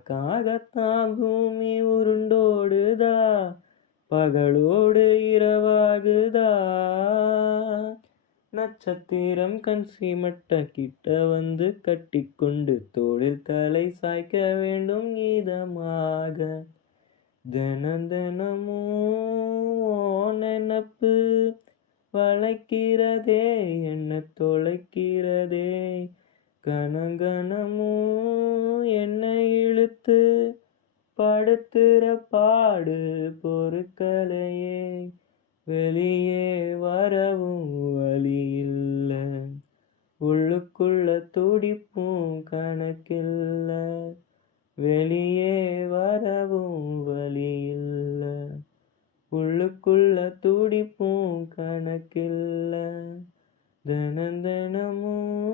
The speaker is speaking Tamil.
உனக்காகத்தான் பூமி உருண்டோடுதா, பகலோடு இரவாகுதா. நட்சத்திரம் கண் சிமட்ட கிட்ட வந்து கட்டிக்கொண்டு தோளில் தலை சாய்க்க வேண்டும் இதமாக. தினம் தினமும் நினப்பு வளைக்கிறதே, என்ன தொலைக்கிறதே. கணங்கணமும் என்னை இழுத்து படுத்துற பாடு பொறுக்கலையே. வெளியே வரவும் வழி இல்ல, உள்ளுக்குள்ள துடிப்பும் கணக்கில்ல. வெளியே வரவும் வழி இல்ல, உள்ளுக்குள்ள துடிப்பும் கணக்கில்ல. தினம் தினமும்